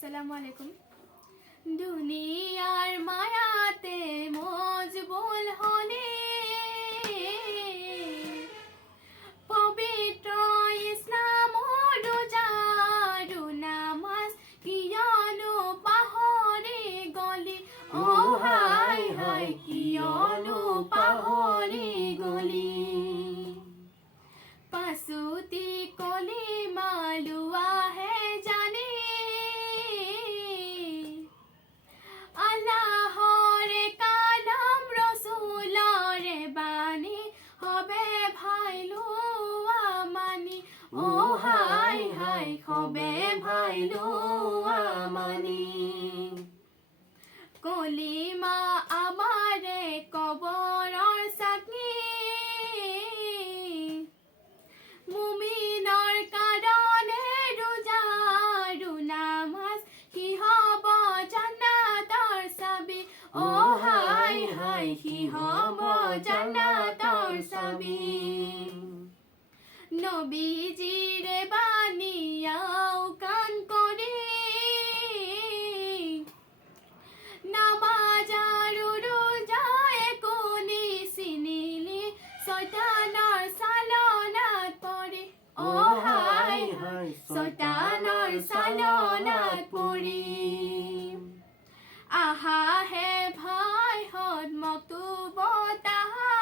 আসসালামু আলাইকুম। দুনিয়ার মায়াতে মজবুল হলে পবিত্র ইসলাম ও রোজারু নামাজ কিয়নো পাহরে গলি, ও হায় হায় কিয়নো পাহরে গলি। পাসুতি কলি মালুয়া হে জানে আল্লাহরে কালাম রসুলরে বাণী হবে ভাইলু আমানি, ও হায় হায় হবে ভাইলু আমানি। কলিমা আমারে কবরর সাকি মুমিনৰ কাৰণে ৰোজাৰু নামাজ কি হ'ব জান্নাতৰ চাবি, ও হায় হায় কি হ'ব জান্নাতৰ চাবি। নবীজিৰে বাণী আওকাণ কৰি নামাজ আৰু ৰোজায়ে কোনি চিনিলি শয়তানৰ চালনাত পৰি, ও হায় হায় শয়তানৰ চালনাত পৰি। আহা হে ভাই হত মক্তুবত আহা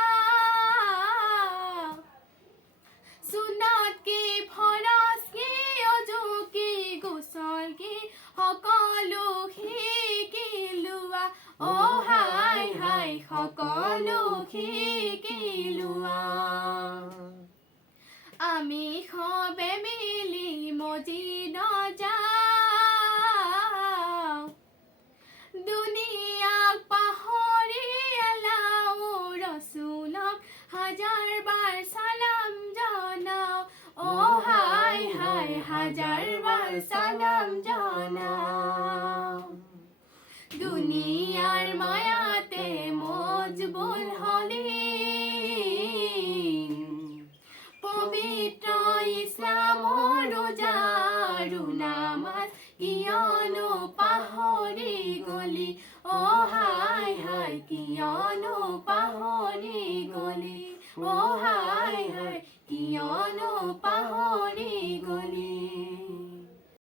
সুন্নত কি ফৰজ কি অজু কি গোসল কি সকলো শিকি লোৱা, ও হায় হায় সকলো শিকি লোৱা। আমি সবে মিলি মজিদত যাওঁ, দুনিয়াক পাহৰি আল্লাহ ৰসুলক হাজাৰ বাৰ সালাম জনাওঁ, ও হায় হায় হাজাৰ বাৰ সালাম জনাওঁ। দুনিয়ার মায়াতে মজবুল হলি পবিত্র ইসলাম ও রোজারু নামাজ কিয়নো পাহৰি গলি, ও হায় হায় কিয়নো পাহৰি গলি, ও হায় হায় কিয়নো পাহৰি গলি।